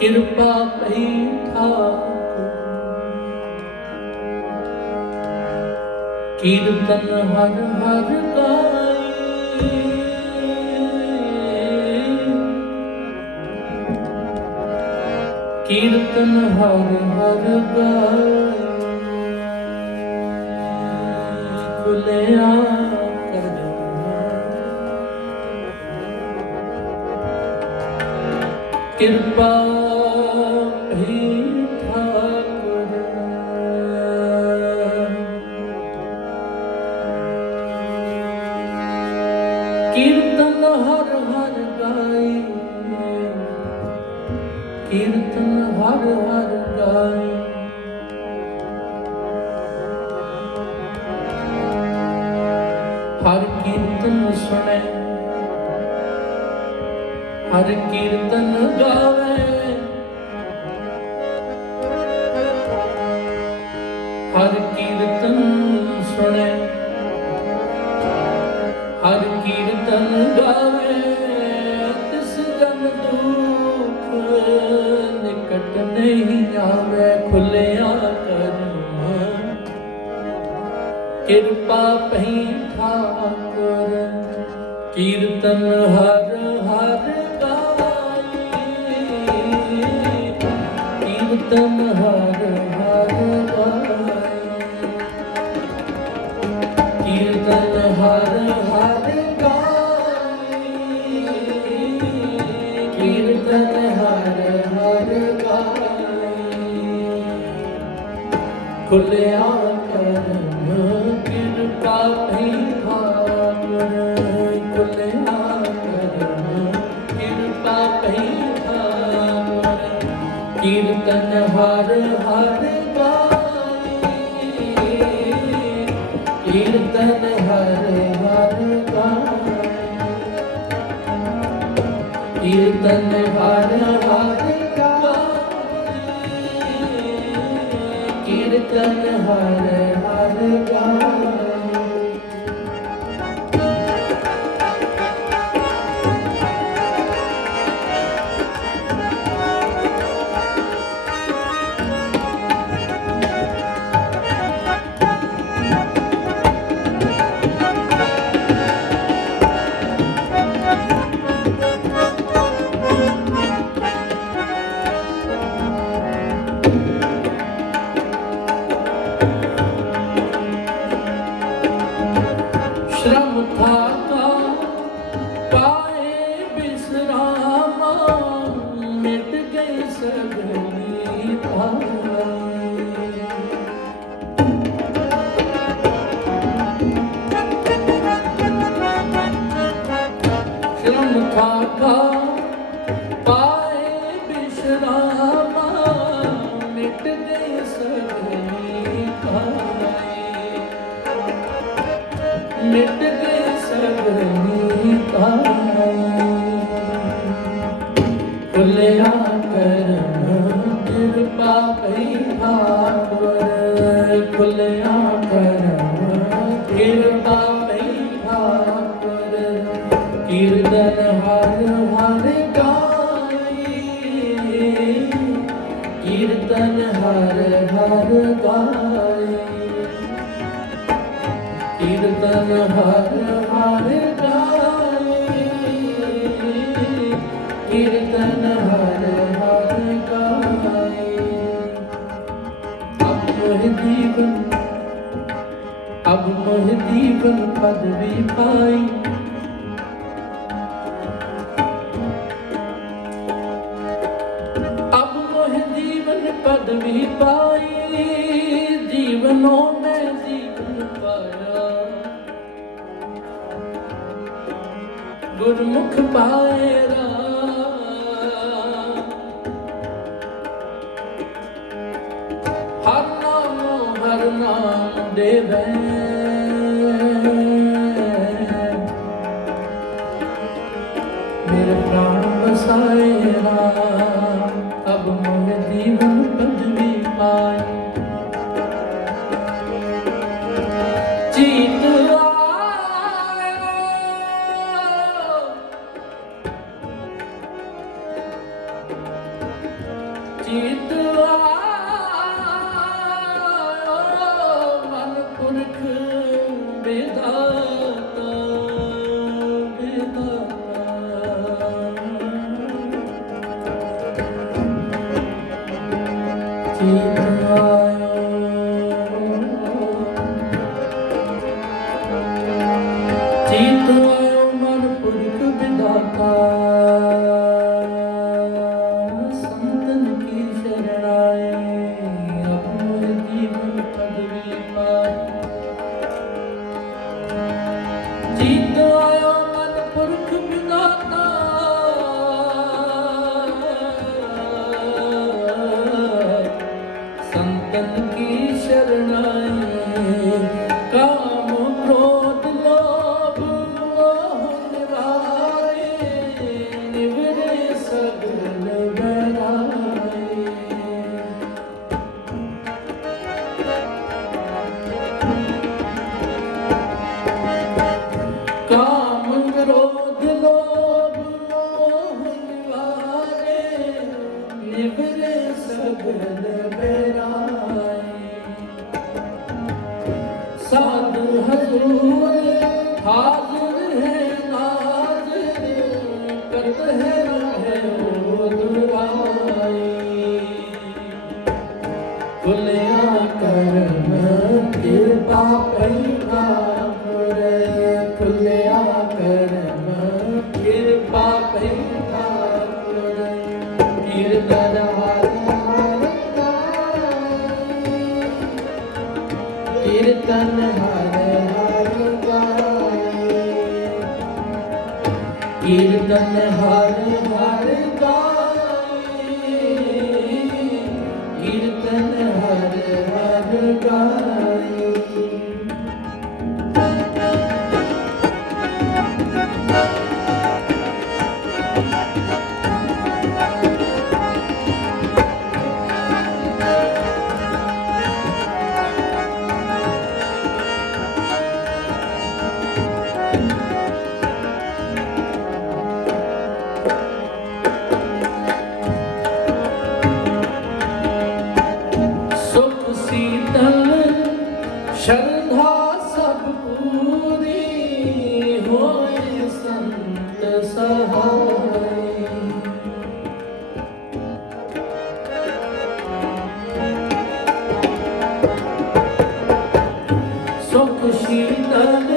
कृपा पई ठाकुर कीर्तन हर हर गाए कीर्तन हर हर गाए खुले कर कृपा ही ठाकुर कीर्तन हर हर गाए कीर्तन हर हर गाए हर कीर्तन सुने हर कीर्तन गावे हर कीर्तन सुने हर कीर्तन गावे तिस जन दुख निकट नहीं आवे खुलिया कर कृपा पही ठाकुर कीर्तन हर हर कीर्तन हर हर गाए कीर्तन हर हर गाए कीर्तन हर हर गाए खुलिया कर कृपा ही ठाकुर खुलिया कर कृपा ही कीर्तन हर हर गाए कीर्तन हर हर गाए कीर्तन हर हर गाए कीर्तन हर हर गाए श्रम था पाए विश्रामा मिट गई सगली श्रम था पाए विश्रामा मिट गई सगली मिट गए सगली खुलिया कर कृपा पई ठाकुर खुलिया कर कृपा पई ठाकुर कीर्तन हर हर गाए कीर्तन हर हर गाए कीर्तन हर हर गाए कीर्तन हर हर गाए अब मोह दीवन पदवी पाई अब मोह जीवन पदवी पाई जीवनों में जीवन पाया गुरमुख पाएरा हर नाम देवे मेरे प्राण बसाएरा अब मोह जीवन पदवी पाई जीत ਚੀਤ ਆਇਓ ਮਨ ਪੁਰਖ ਵਿਧਾਤਾ ਚੀਤ ਆਇਓ ਮਨ ਪੁਰਖ ਵਿਧਾਤਾ ਸੰਤਨ ਕੀ ਸ਼ਰਣਾਏ ਆਪਣੇ ਜੀਵਨ ਪਦਵੀ ਪਾਏ ਜੀਤ ਆਇਓ ਮਨ ਪੁਰਖ ਵਿਧਾਤਾ संतन की शरणाई काम क्रोध लोभ मोह निवारे निवरे सगल बराए काम क्रोध लोभ मोह निवारे निवरे सगल साधु हजूर हाजिर है नाजिर करत है दुआई खुलिया करम कृपा पैदा करे खुलिया करम कृपा पैदा करे कीर्तन कीर्तन हर हर गाए कीर्तन हर हर गाए कीर्तन हर हर गाए श्रद्धा सब पूरी होए संत सहाय सुख शीतल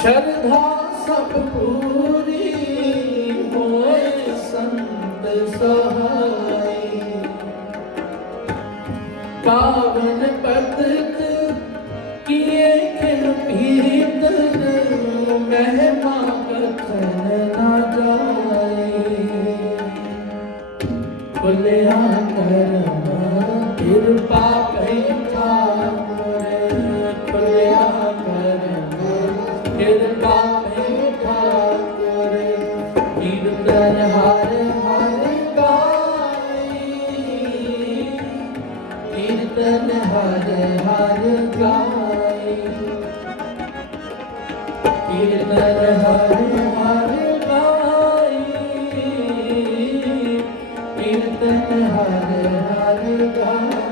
श्रद्धा सब पूरी होए संत सहाय पावन पथिक किए खिन पीत महिमा कथन न जाए खुलिया करम कृपा पैठा खुलिया करम कृपा पैठा करे कीर्तन हर हर गाए कीर्तन हर हर गाए कीर्तन हर हर गाए कीर्तन हर हर गाए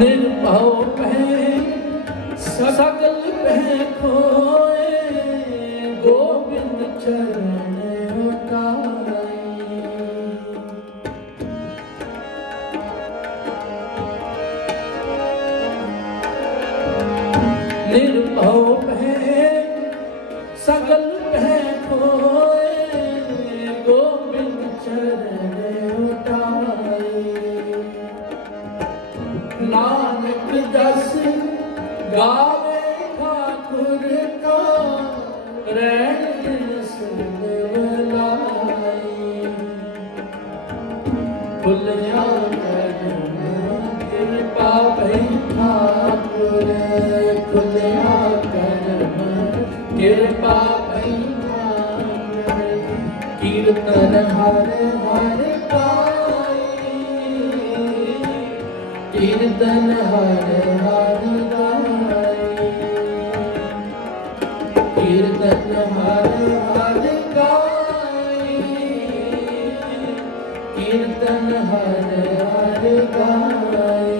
निर्भव पै सकल पै खोए गोविंद चरण उतारे निर्भव पै सकल पै खोए गोविंद चरण उतारे नानक जस गावे ठाकुर का रैन सुनवलाई खुलिया करम ਕੀਰਤਨ ਹਰ ਹਰ ਗਾਏ, ਕੀਰਤਨ ਹਰ ਹਰ ਗਾਏ, ਕੀਰਤਨ ਹਰ ਹਰ ਗਾਏ, ਕੀਰਤਨ ਹਰ ਹਰ ਗਾਏ।